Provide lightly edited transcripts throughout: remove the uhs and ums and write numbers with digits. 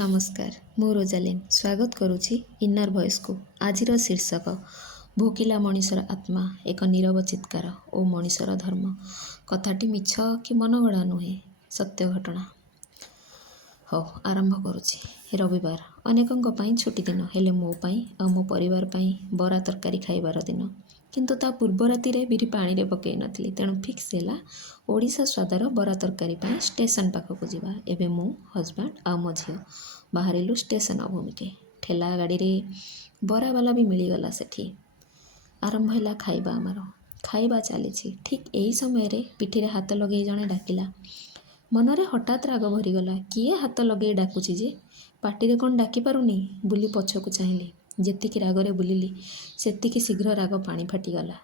नमस्कार मु रोजालिन स्वागत करुछि इनर भॉइस को। आजिर शीर्षक भोकिला मनीषर आत्मा एक नीरव चित्कार ओ मनीषर धर्म। कथाटी मिछ कि मनगढ़ा नुहे सत्य घटना। हो आरंभ करुछि। रविवार अनेकंक पई छुट्टी दिन हेले मो पई आ मो परिवार पई बरा तरकारी खाइबार दिन। किंतु ता पूर्व राति रे बिरी पानी रे पकई नथली तेणु फिक्स हैला ओडिशा स्वादर बरा तरकारी पई स्टेशन पाखक जीवा। एबे मो हजबैंड आ मो झियो बाहरिलु स्टेशन अभिमुखे। ठेला गाड़ी रे बरा वाला भी मिलीगला सेठी। आरंभ हैला खाइबा आमार। खाइबा चलीछि ठीक एही समय रे पिठी रे हाथ लगेई जणे डाकिला। मनरे हठात राग भरीगला। किए हाथ लगे डाकुची जे पाटिरे कौन डाकी पारुनी बुली पछकु चाहिली। जेतिकी रागरे बुलिली सेतिकी शीघ्र राग पानी फाटीगला।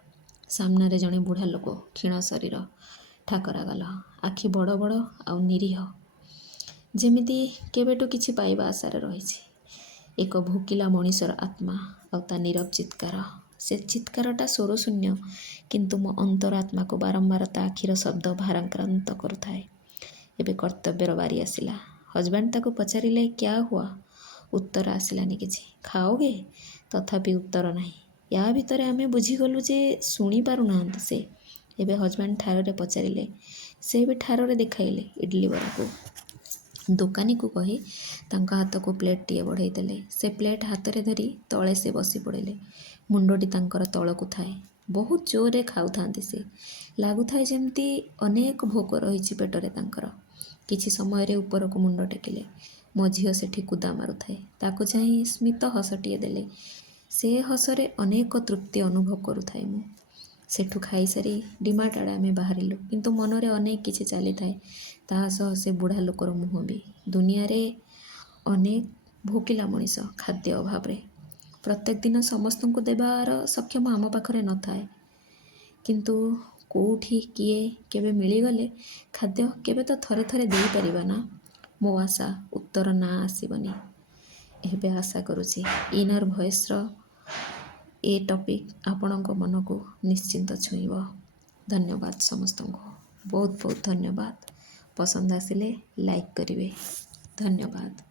सामना रे जणे बुढ़ा लोक क्षीण शरीर ठाकरा गला आखि बड़ बड़ आउ निरीह जेमिति केबेटु किछि पाइबा आशारे रहिछि। एक भोकिला मनीषर आत्मा आउ ता नीरव चित्कार। से चित्कारटा स्वर शून्य किंतु मो अंतरात्मा को बारंबार ता आखिर शब्द भाराक्रांत करुथाए। एबे कर्तव्यर बारी आसिला। हजबैंड ताको पचारिले क्या हुआ। उत्तर आसिलानी किछि। खाओगे तथापि उत्तर नाही। या भितरे आमे बुझीगलु जे शुणी पारु नाहंती से। एबे हजबैंड ठार पचारिले से भी ठार देखाइले इडली बरा को। दुकानी को कही तांका हाथ को प्लेट टीए बढ़ाई देले। से प्लेट हाथ रे धरी तले से बसी पड़िले। मुंडटी तांकर तलकु थाए। बहुत जोरे खाउथांती से। लागुथाए जेमती अनेक भोक रहिछि पेटरे तांकर। किछि समय रे ऊपर को मुंड टेकिले। मो झियो सेठी कुदा मारुथाए। ताको चाही स्मित हसटिए देले। से हसरे अनेक तृप्ति अनुभव करुथाए मु। सेठू खाई सारी डिमार्ट आड़े आमे बाहरिलु किंतु मनरे अनेक किछि चली थाए। ताहा सह से बुढ़ा लोकर मुह भी। दुनिया रे अनेक भोकिला मनीष खाद्य अभाव रे। प्रत्येक दिन समस्त को देबार सक्षम आम पाखरे न थाए किंतु कोठी किए केबे मिलीगले खाद्य केबे तो थरे थरे देई परिबा ना। मो आशा उत्तर ना आसीबनी। एबे आशा करुछि इनर भॉइस रो ए टॉपिक आपणक मन को निश्चिंत छुईब। धन्यवाद समस्त को बहुत बहुत धन्यवाद। पसंद आसिले लाइक करिवे। धन्यवाद।